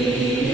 Thank you.